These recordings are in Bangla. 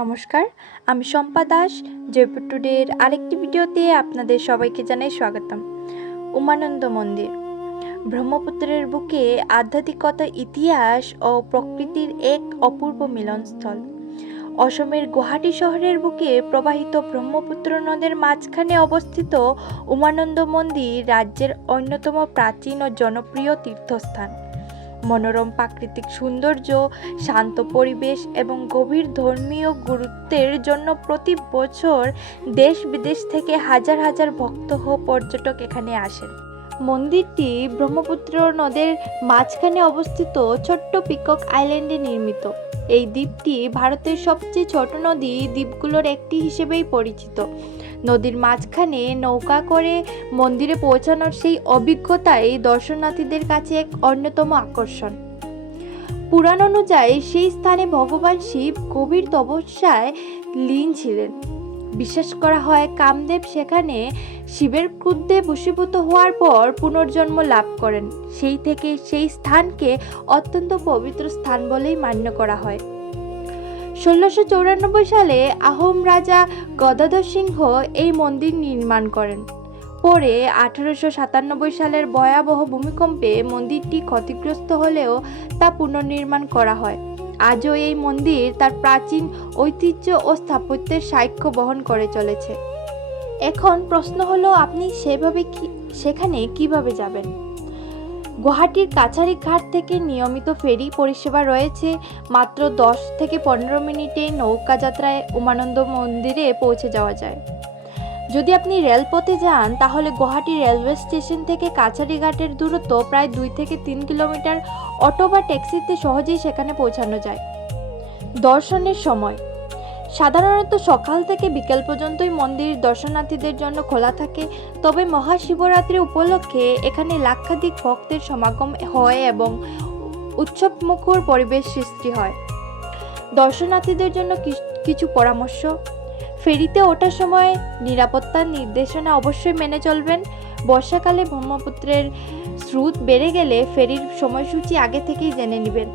নমস্কার, আমি শম্পা দাস। জয়পুর টুডের আরেকটি ভিডিওতে আপনাদের সবাইকে জানাই স্বাগতম। উমানন্দ মন্দির ব্রহ্মপুত্রের বুকে আধ্যাত্মিকতা, ইতিহাস ও প্রকৃতির এক অপূর্ব মিলনস্থল। অসমের গুয়াহাটি শহরের বুকে প্রবাহিত ব্রহ্মপুত্র নদের মাঝখানে অবস্থিত উমানন্দ মন্দির রাজ্যের অন্যতম প্রাচীন ও জনপ্রিয় তীর্থস্থান। মনোরম প্রাকৃতিক সৌন্দর্য, শান্ত পরিবেশ এবং গভীর ধর্মীয় গুরুত্বের জন্য প্রতি বছর দেশ বিদেশ থেকে হাজার হাজার ভক্ত ও পর্যটক এখানে আসেন। মন্দিরটি ব্রহ্মপুত্র নদের মাঝখানে অবস্থিত ছোট্ট পিকক আইল্যান্ডে নির্মিত। এই দ্বীপটি ভারতের সবচেয়ে ছোট নদী দ্বীপগুলোর একটি হিসেবেই পরিচিত। নদীর মাঝখানে নৌকা করে মন্দিরে পৌঁছানোর সেই অভিজ্ঞতাই দর্শনার্থীদের কাছে এক অন্যতম আকর্ষণ। পুরাণ অনুযায়ী সেই স্থানে ভগবান শিব গভীর তপস্যায় লীন ছিলেন। বিশ্বাস করা হয় কামদেব সেখানে শিবের ক্রোধে বশীভূত হওয়ার পর পুনর্জন্ম লাভ করেন। সেই থেকে সেই স্থানকে অত্যন্ত পবিত্র স্থান বলেই মান্য করা হয়। 1694 সালে আহোম রাজা গদাধর সিংহ এই মন্দির নির্মাণ করেন। পরে 1897 সালের ভয়াবহ ভূমিকম্পে মন্দিরটি ক্ষতিগ্রস্ত হলেও তা পুনর্নির্মাণ করা হয়। আজও এই মন্দির তার প্রাচীন ঐতিহ্য ও স্থাপত্যের সাক্ষ্য বহন করে চলেছে। এখন প্রশ্ন হলো, আপনি সেখানে কিভাবে যাবেন? গুয়াহাটির কাছারি ঘাট থেকে নিয়মিত ফেরি পরিষেবা রয়েছে। মাত্র 10 থেকে 15 মিনিটে নৌকা যাত্রায় উমানন্দ মন্দিরে পৌঁছে যাওয়া যায়। যদি আপনি রেলপথে যান তাহলে গুয়াহাটি রেলওয়ে স্টেশন থেকে কাছারি ঘাটের দূরত্ব প্রায় 2 থেকে 3 কিলোমিটার। অটো বা ট্যাক্সিতে সহজেই সেখানে পৌঁছানো যায়। দর্শনের সময় সাধারণত সকাল থেকে বিকেল পর্যন্তই মন্দির দর্শনার্থীদের জন্য খোলা থাকে। তবে মহাশিবরাত্রি উপলক্ষে এখানে লাক্ষাধিক ভক্তের সমাগম হয় এবং উৎসবমুখর পরিবেশ সৃষ্টি হয়। দর্শনার্থীদের জন্য কিছু পরামর্শ: ফেরিতে ওঠার সময় নিরাপত্তার নির্দেশনা অবশ্যই মেনে চলবেন। বর্ষাকালে ব্রহ্মপুত্রের স্রোত বেড়ে গেলে ফেরির সময়সূচি আগে থেকেই জেনে নেবেন।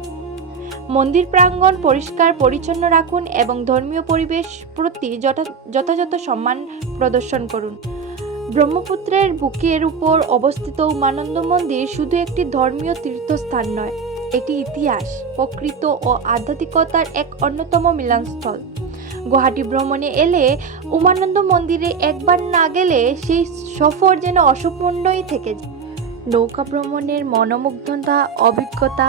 মন্দির প্রাঙ্গণ পরিষ্কার পরিচ্ছন্ন রাখুন এবং ধর্মীয় পরিবেশ প্রতি যথাযথ সম্মান প্রদর্শন করুন। ব্রহ্মপুত্রের বুকের উপর অবস্থিত উমানন্দ মন্দির শুধু একটি ধর্মীয় তীর্থস্থান নয়, এটি ইতিহাস, প্রকৃতি ও আধ্যাত্মিকতার এক অন্যতম মিলনস্থল। গুয়াহাটি ভ্রমণে এলে উমানন্দ মন্দিরে একবার না গেলে সেই সফর যেন অসম্পূর্ণই থেকে যায়। নৌকা ভ্রমণের মনোমুগ্ধতা অভিজ্ঞতা,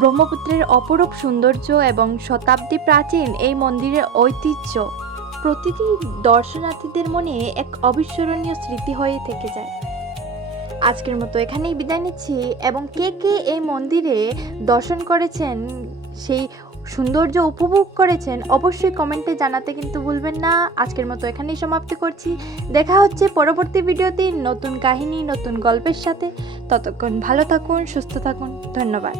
ব্রহ্মপুত্রের অপরূপ সৌন্দর্য এবং শতাব্দী প্রাচীন এই মন্দিরের ঐতিহ্য প্রতিটি দর্শনার্থীদের মনে এক অবিস্মরণীয় স্মৃতি হয়ে থেকে যায়। আজকের মতো এখানেই বিদায় নিচ্ছি এবং কে কে এই মন্দিরে দর্শন করেছেন, সেই সৌন্দর্য উপভোগ করেছেন, অবশ্যই কমেন্টে জানাতে কিন্তু ভুলবেন না। আজকের মতো এখানেই সমাপ্তি করছি। দেখা হচ্ছে পরবর্তী ভিডিওতে নতুন কাহিনী, নতুন গল্পের সাথে। ততক্ষণ ভালো থাকুন, সুস্থ থাকুন। ধন্যবাদ।